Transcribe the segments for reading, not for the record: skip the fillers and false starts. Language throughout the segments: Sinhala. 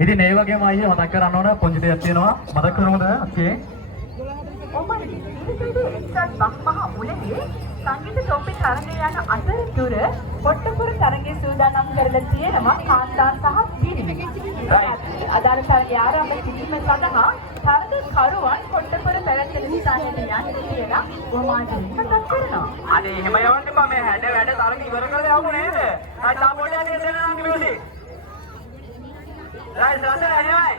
ඉතින් ඒ වගේම අයියේ මතක් කරන්න ඕන පොඩි දෙයක් තියෙනවා මතක් කරමුද අක්කේ ඔබට ඉස්සත් බක්මහා උලේ සංගීත ටොපික් තරඟය යන අතරතුර පොට්ටපුර තරඟය සූදානම් කරලා තියෙනවා කාන්තා සහ පිරිමි. අදාළ තරඟය ආරම්භ කිරීම සඳහා තරඟකරුවන් පොට්ටපුර පැවැත්වෙන ස්ථානයට යන්න කියලා වමාජින් මතක් කරනවා. අනේ එහෙම යවන්න එපා මේ හැඩ වැඩ තරඟ ඉවර කරලා යමු නේද? ආ තාපෝඩේ යන්නේ දෙන්න නම් කිව්වනේ. රයිස් රසයි අයයි.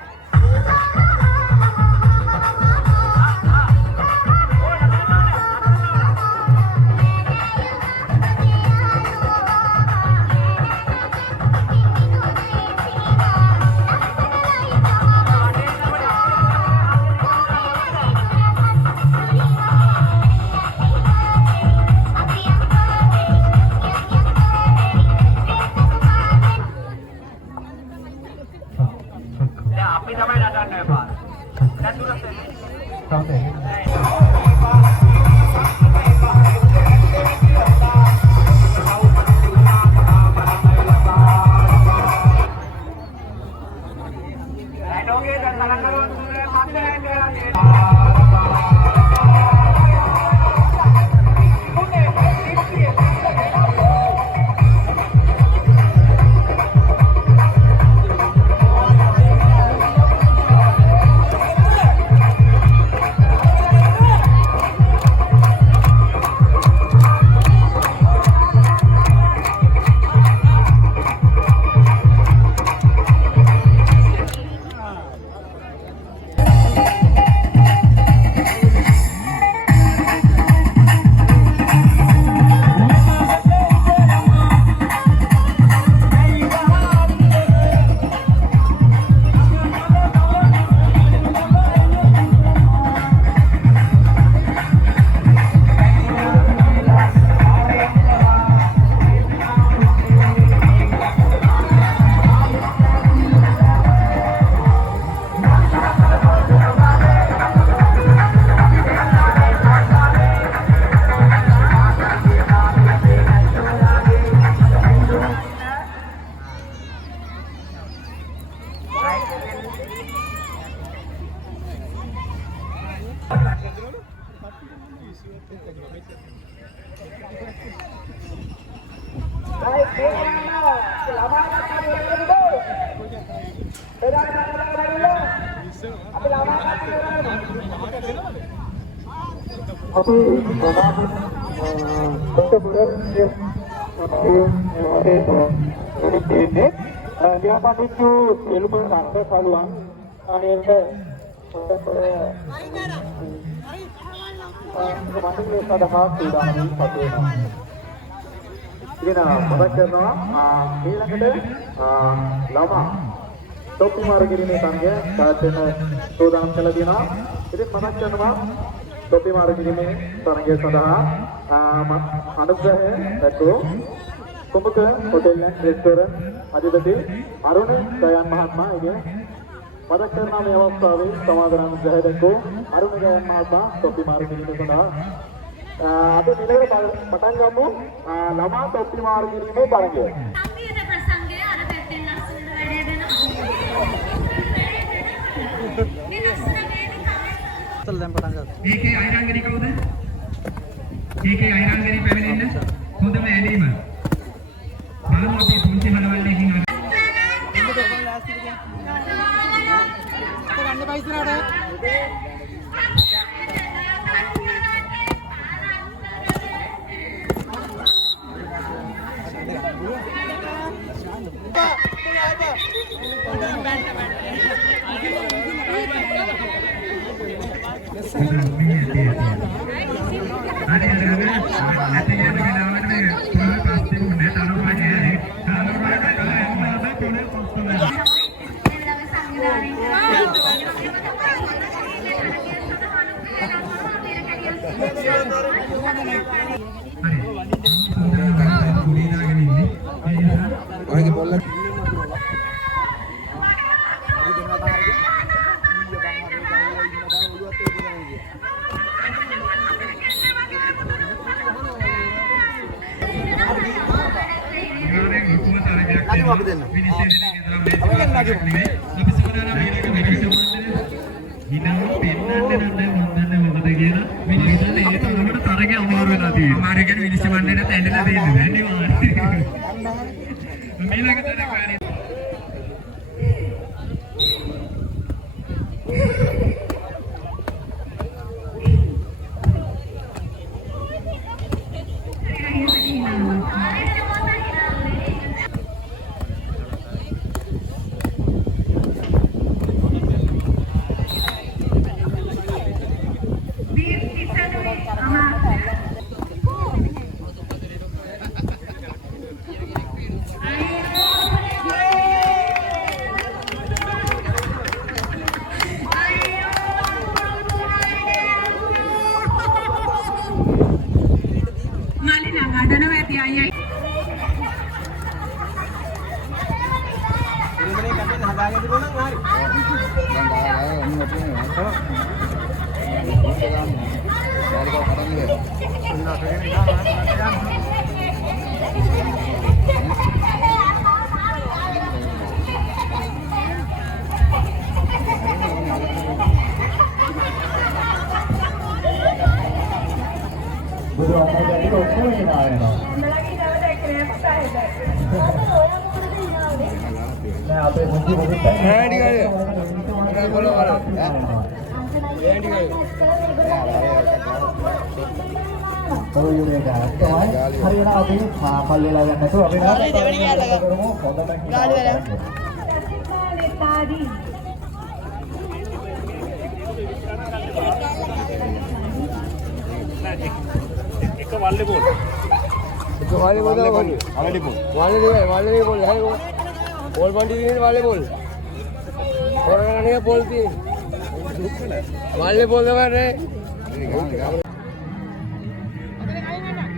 තොපි මාරු කිරීමේ තරගය සඳහා අනුග්‍රහය දැක්වූ කුඹක හොටෙල් ඇන්ඩ් රෙස්ටෝරන්ට් අධිපති අරුණ ගයන් මහත්මයාගේ මතක් කරන මේ අවස්ථාවේ සමාදන් අනුග්‍රහය දැක්වූ අරුණ ගයන් මහත්මයා තොපි මාරු කිරීම සඳහා අපි නිලවර පටන් ගමු ළමා තොපි මාරු කිරීමේ තරගය. සංගීත ප්‍රසංගය අර පැත්තෙන් ලස්සනට වැඩේ දෙනවා. මේ ලස්සන වේදිකාවේ ඒකේ අයිරංගනි කවුද? ඒකේ අයිරංගනි පැමිණෙන්න හොඳම ඇලීම. බලමු අපි පුංචි හඩවල්ලකින් අර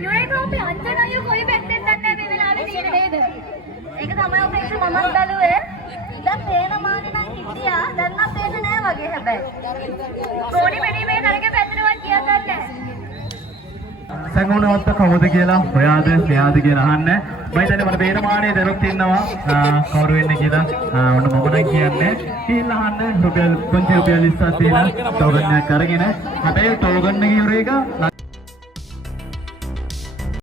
යුරේකෝපේ අංජනයෝ කොයි පැත්තෙන් දන්නේ මේ වෙලාවේ තියෙන නේද? ඒක තමයි ඔපේ මමත් බැලුවේ. දැන් පේන මානේ නම් හිටියා. දැන් නම් පේන්නේ නෑ වගේ හැබැයි. රෝඩි මෙඩිමේ කරගේ පැත්තටවත් කියන්න නැහැ. සංගුණවත් කවුද කියලා හොයාද මෙයාද කියලා අහන්න. මම හිතන්නේ මට පේන මානේ දරුත් ඉන්නවා. කවුරු වෙන්නේ කියලා ඔන්න මම නම් කියන්නේ. කියලා අහන්න රුපියල් 20 රුපියල් 20ක් දීලා ටෝකන් එකක් අරගෙන. හැබැයි ටෝකන් එකේ යුරේක